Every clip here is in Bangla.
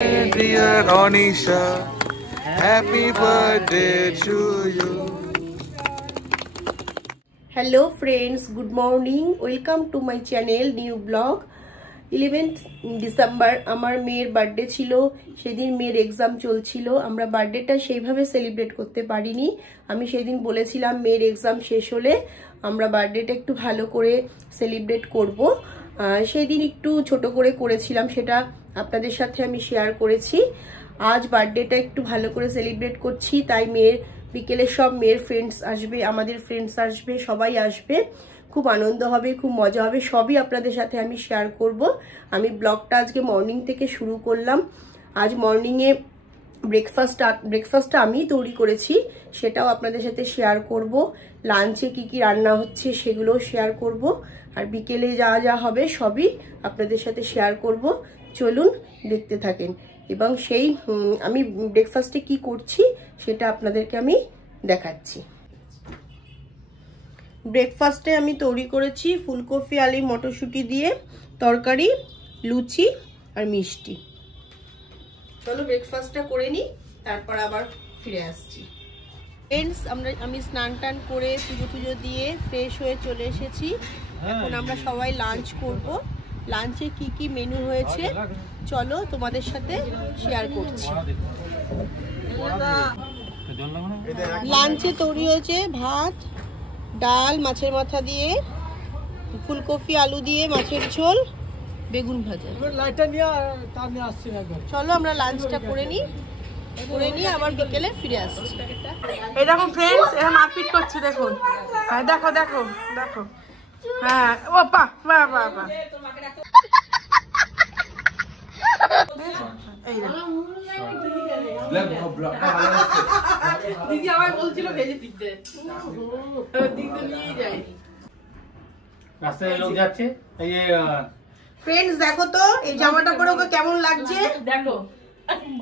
Dear Onisha, happy birthday to you. Hello friends, good morning. Welcome to my channel new vlog. 11th December আমার মেয়ের বার্থডে ছিল। সেদিন মেয়ের এক্সাম চলছিল। আমরা বার্থডেটা সেইভাবে সেলিব্রেট করতে পারিনি। আমি সেদিন বলেছিলাম মেয়ের এক্সাম শেষ হলে আমরা বার্থডেটা একটু ভালো করে সেলিব্রেট করব। সেদিন একটু ছোট করে করেছিলাম, সেটা আপনাদের সাথে আমি শেয়ার করেছি। আজ বার্থডেটা একটু ভালো করে সেলিব্রেট করছি, তাই মেয়ের বিকেলে সব মেয়ের ফ্রেন্ডস আসবে, আমাদের ফ্রেন্ডস আসবে, সবাই আসবে। খুব আনন্দ হবে, খুব মজা হবে, সবই আপনাদের সাথে আমি শেয়ার করব। আমি ব্লগটা আজকে মর্নিং থেকে শুরু করলাম। আজ মর্নিংয়ে ব্রেকফাস্টটা আমি তৈরি করেছি, সেটাও আপনাদের সাথে শেয়ার করব। লাঞ্চে কি কি রান্না হচ্ছে সেগুলোও শেয়ার করব, আর বিকেলে যা যা হবে সবই আপনাদের সাথে শেয়ার করব। চলুন দেখতে থাকেন, এবং সেই আমি ব্রেকফাস্টে কি করছি সেটা আপনাদেরকে আমি দেখাচ্ছি। ব্রেকফাস্টে আমি তৈরি করেছি ফুলকপি আলু মটরশুঁটি দিয়ে তরকারি, লুচি আর মিষ্টি। চলো ব্রেকফাস্টটা করে নিই, তারপর আবার ফিরে আসছি। ফ্রেন্ডস, আমি স্নান টান করে পুজো দিয়ে ফ্রেশ হয়ে চলে এসেছি। এখন আমরা সবাই লাঞ্চ করব। লাঞ্চে কি কি মেনু হয়েছে চলো তোমাদের সাথে শেয়ার করছি। লাঞ্চে তৈরি হয়েছে ভাত, ডাল মাছের মাথা দিয়ে, ফুলকপি আলু দিয়ে মাছের ঝোল, বেগুন ভাজা। চলো আমরা লাঞ্চটা করে নিই, আবার বিকেলে ফিরে আসছি। এই দেখো ফ্রেন্ডস, এরা মারপিট করছে, দেখুন। হ্যাঁ দেখো দেখো দেখো, হ্যাঁ ও পা বা বা বা দিদি আমায় বলছিল ভেজে দিতে, দিতে নিয়ে যায়নি। রাস্তায় লোক যাচ্ছে। এই যে ফ্রেন্ডস দেখো তো এই জামাটা পরে ওকে কেমন লাগছে, দেখো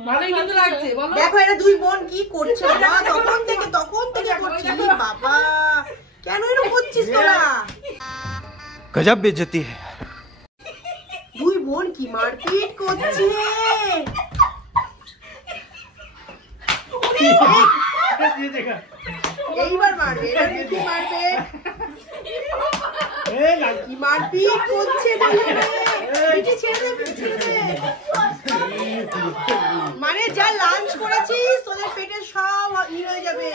ভালোই কিন্তু লাগছে। দেখো এরা দুই বোন কি করছে, বাবা তখন থেকে করছে। বাবা কেন এরকম করছিস তোরা? गजब बेइज्जती है। দুই বোন কি মারপিট করছে। এইবার মারবে, এরা কি মারবে, কি মারপিট করছে। মানে যা লাঞ্চ করেছিস তোদের পেটে সব হয়ে যাবে।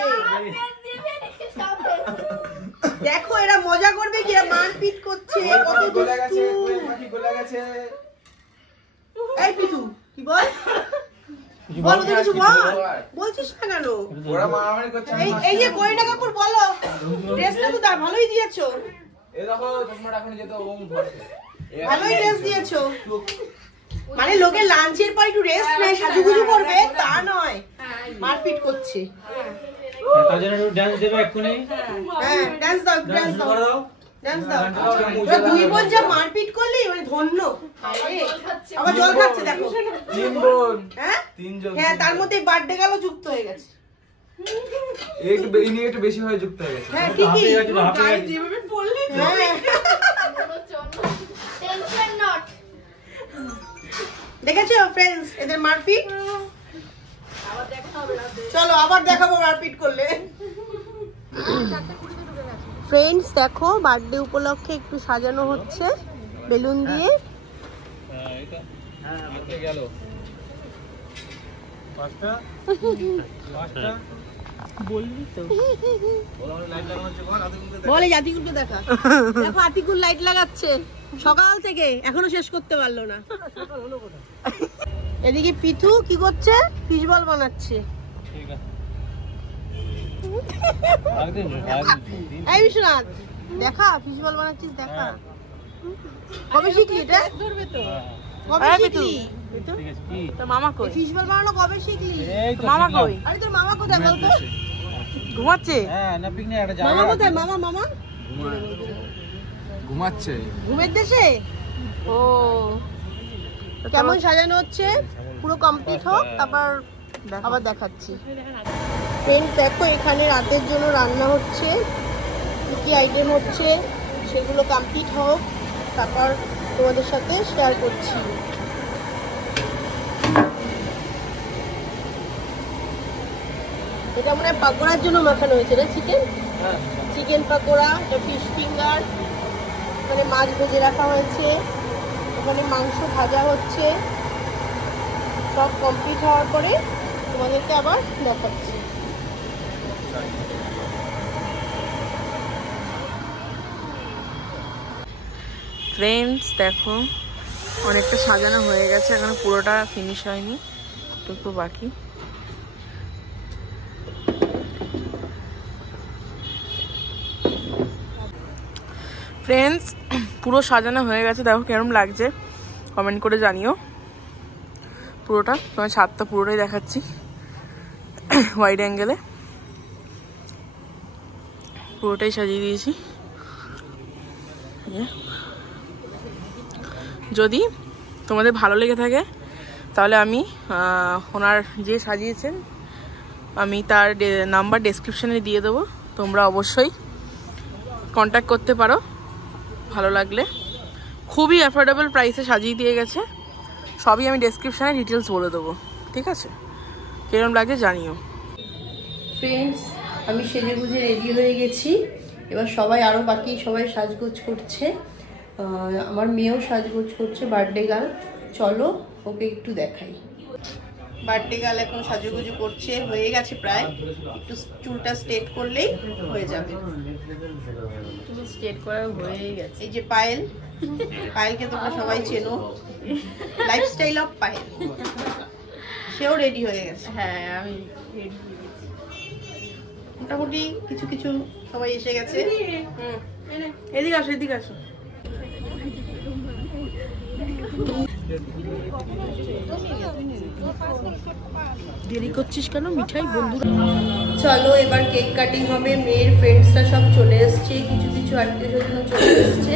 দেখো এরা মজা করবে কি, এরা মারপিট করছে। কত দুষ্টু। এই পিতু কি বল, বল ওদের কিছু বল, বলছিস না কেন? এই যে গয়না কাপড় বলো, ড্রেসটা তো ভালোই দিয়েছো, ভালোই ড্রেস দিয়েছো। মানে লোকে লাঞ্চের পর একটু রেস্ট নেয়, সাজুগুজু করবে তা নয়, মারপিট করছে। দুই বোন যা মারপিট করলি মানে ধন্য। আবার জল খাচ্ছে দেখো, হ্যাঁ তার মধ্যে বার্থডে গেল যুক্ত হয়ে গেছে, একটু বেশি হয়ে যুক্ত হয়ে গেছে। হ্যাঁ ঠিকই। দেখেছো ফ্রেন্ডস এদের মারপিট? চলো আবার দেখাবো মারপিট করলে। ফ্রেন্ডস দেখো বার্থডে উপলক্ষে একটু সাজানো হচ্ছে বেলুন দিয়ে। বলবি তো, বলে আতিকুলকে দেখা। দেখো আতিকুল লাইট লাগাচ্ছে সকাল থেকে, এখনো শেষ করতে পারলো না। এদিকে পিথু কি করছে, ফিশ বল বানাচ্ছে। এই বিশ্বনাথ দেখা, ফিশ বল বানাচ্ছিস দেখা। কবে শিখলি এটা? কবে শিখলি? তোর মামা কই? ফিশ বল বানানো কবে শিখলি? মামা কই? আরে তোর মামা কোথায় বলতো? ঘুমাচ্ছে। মামা কোথায়? মামা ঘুমাচ্ছে ঘুমের দেশে। ও কেমন সাজানো হচ্ছে, পুরো কমপ্লিট হোক তারপর আবার দেখাচ্ছি। ফ্রেন্ডস দেখো এখানে রাতের জন্য রান্না হচ্ছে, কি কি আইটেম হচ্ছে সেগুলো কমপ্লিট হোক তারপর তোমাদের সাথে শেয়ার করছি। এটা মানে পাকোড়ার জন্য মাখানো হয়েছে না চিকেন? চিকেন পাকোড়া, এটা ফিশ ফিঙ্গার, এখানে মাছ ভেজে রাখা হয়েছে, এখানে মাংস ভাজা হচ্ছে। সব কমপ্লিট হওয়ার পরে তোমাদেরকে আবার দেখাচ্ছি। ফ্রেন্ডস দেখো অনেকটা সাজানো হয়ে গেছে, এখনো পুরোটা ফিনিশ হয়নি, একটু বাকি। ফ্রেন্ডস পুরো সাজানো হয়ে গেছে, দেখো কেরম লাগছে কমেন্ট করে জানিও। পুরোটা তোমার ছাদটা পুরোটাই দেখাচ্ছি ওয়াইড অ্যাঙ্গেলে, পুরোটাই সাজিয়ে দিয়েছি। যদি তোমাদের ভালো লেগে থাকে তাহলে আমি ওনার যে সাজিয়েছেন আমি তার নাম্বার ডেসক্রিপশানে দিয়ে দেবো, তোমরা অবশ্যই কন্ট্যাক্ট করতে পারো ভালো লাগলে। খুবই অ্যাফোর্ডেবল প্রাইসে সাজিয়ে দিয়ে গেছে, সবই আমি ডেসক্রিপশানে ডিটেলস বলে দেবো, ঠিক আছে? কিরকম লাগে জানিও। ফ্রেন্ডস আমি সেজে গুজে রেডি হয়ে গেছি, এবার সবাই আরও বাকি সবাই সাজগোজ করছে, আমার মেয়েও সাজগোজ করছে, বার্থডে গার্ল। চলো ওকে একটু দেখাই। বার্থডে গার্ল এখন সাজুগুজু করছে, হয়ে গেছে প্রায়, একটু চুলটা স্ট্রেট করলেই হয়ে যাবে। চুল স্ট্রেট করা হয়ে গেছে। এই যে পায়েল, পায়েলকে তোমরা সবাই চেনো, লাইফস্টাইল অফ পায়েল, সেও রেডি হয়ে গেছে। হ্যাঁ আমি রেডি হয়ে গেছি, মোটামুটি কিছু কিছু সবাই এসে গেছে। এদিকে আসো, এদিকে আসো। দেরি করছিস কেন মিঠাই বন্ধুরা? চলো এবার কেক কাটিং হবে। মেয়ের ফ্রেন্ডসরা সব চলে এসছে, কিছু কিছু আত্মীয়স্বজন চলে এসছে,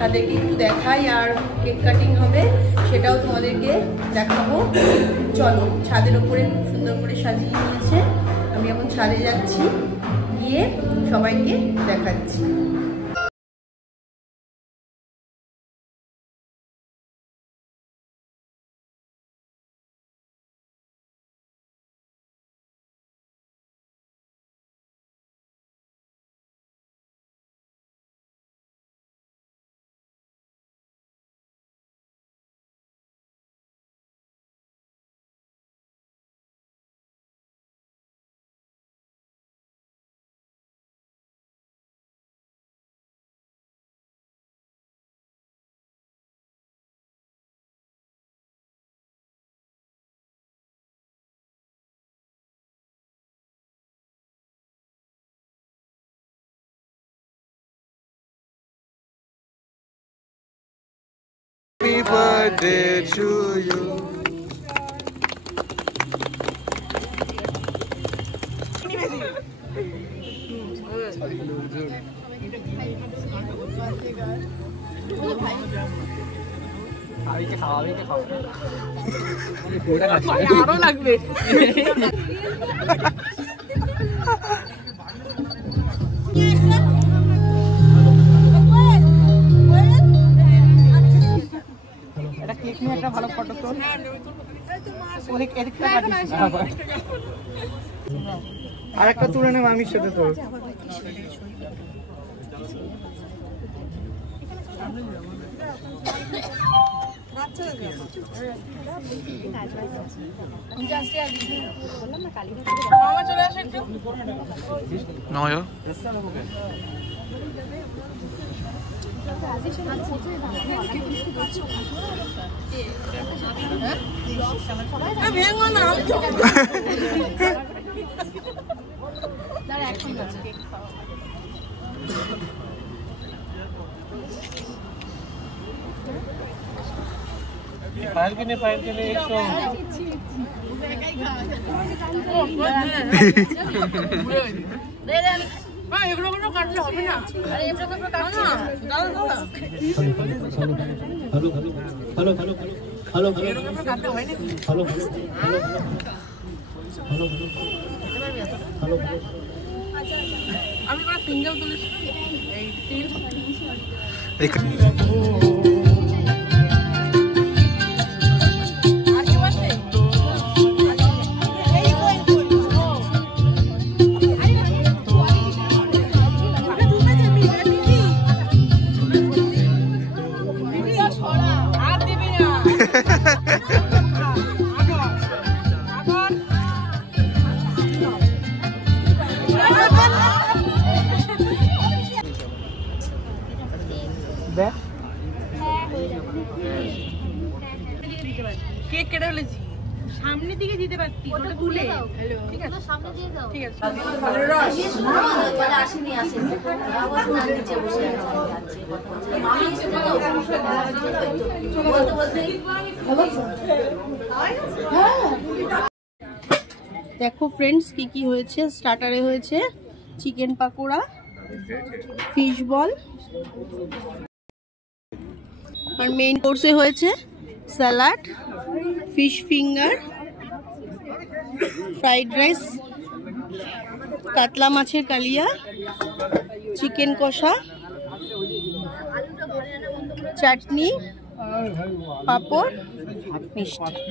তাদেরকে একটু দেখাই, আর কেক কাটিং হবে সেটাও তোমাদেরকে দেখাবো। চলো, ছাদের ওপরে খুব সুন্দর করে সাজিয়ে নিয়েছে, আমি এখন ছাদে যাচ্ছি, গিয়ে সবাইকে দেখাচ্ছি। Happy birthday to you. আরো লাগবে। একটা ভালো ফটো তোল, আর একটা তুলে নেব আমি সাথে তোর। চলে আসে একটু নয় ভেঙো না। फाइल के लिए एक तो এগুলো কোনো কাটলে হবে না। আরে এগুলো তো কাটছি না, দাও দাও না। हेलो हेलो हेलो हेलो এগুলো কোনো কাটলে হয় না। हेलो हेलो हेलो আমি কোনো সিঙ্গেল তুলেছি এই তিন সামনের দিকে দিতে পারতি, ওটা তুলে দাও। ঠিক আছে, সামনে দিয়ে দাও। ঠিক আছে। আসেনি আবার না নিচে বসে আছে মামি এসে তো বলতে বলতে দেখো ফ্রেন্ডস কি কি হয়েছে। স্টার্টারে হয়েছে চিকেন পাকোড়া, ফিশ বল, আর মেইন কোর্সে হয়েছে salad, fish finger, fried rice, কাতলা মাছের কালিয়া, চিকেন কষা, চাটনি, পাঁপড়, মিষ্টি।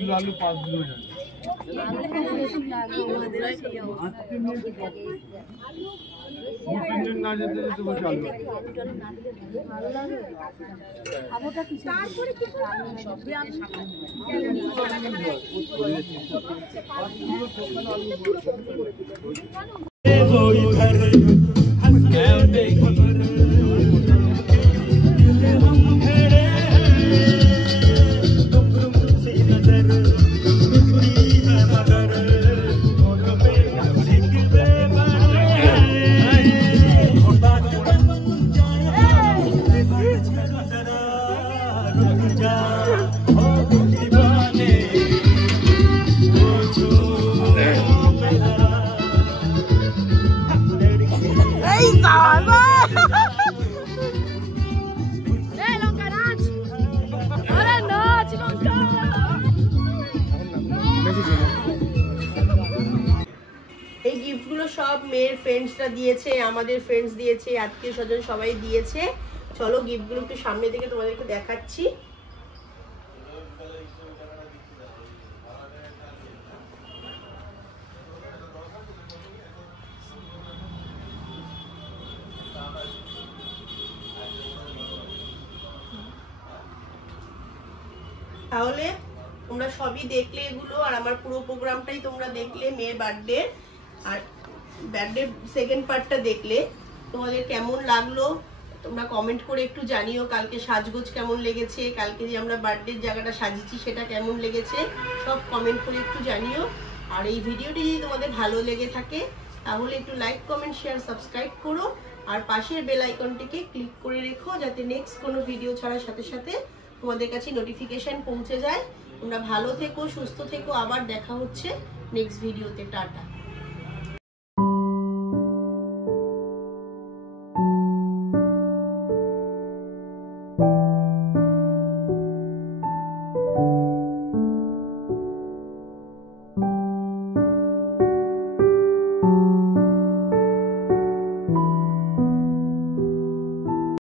এই গিফটগুলো সব মেয়ের ফ্রেন্ডসরা দিয়েছে, আমাদের ফ্রেন্ডস দিয়েছে, আত্মীয় স্বজন সবাই দিয়েছে। চলো গিফটগুলো একটু সামনে থেকে তোমাদেরকে দেখাচ্ছি। তাহলে তোমরা সবই দেখলে এগুলো, আর আমার পুরো প্রোগ্রামটাই তোমরা দেখলে, মেয়ের বার্থডে আর বার্থডে সেকেন্ড পার্টটা দেখলে। তোমাদের কেমন লাগলো তোমরা কমেন্ট করে একটু জানিও। কালকে সাজগোজ কেমন লেগেছে, কালকে যে আমরা বার্থডের জায়গাটা সাজিয়েছি সেটা কেমন লেগেছে, সব কমেন্ট করে একটু জানিও। আর এই ভিডিওটি যদি তোমাদের ভালো লেগে থাকে তাহলে একটু লাইক, কমেন্ট, শেয়ার, সাবস্ক্রাইব করো। আর পাশের বেল আইকনটিকে ক্লিক করে রেখো যাতে নেক্সট কোনো ভিডিও ছাড়ার সাথে সাথে তোমাদের কাছে নোটিফিকেশন পৌঁছে যায়। তোমরা ভালো থেকো, সুস্থ থেকো। আবার দেখা হচ্ছে নেক্সট ভিডিওতে। টাটা।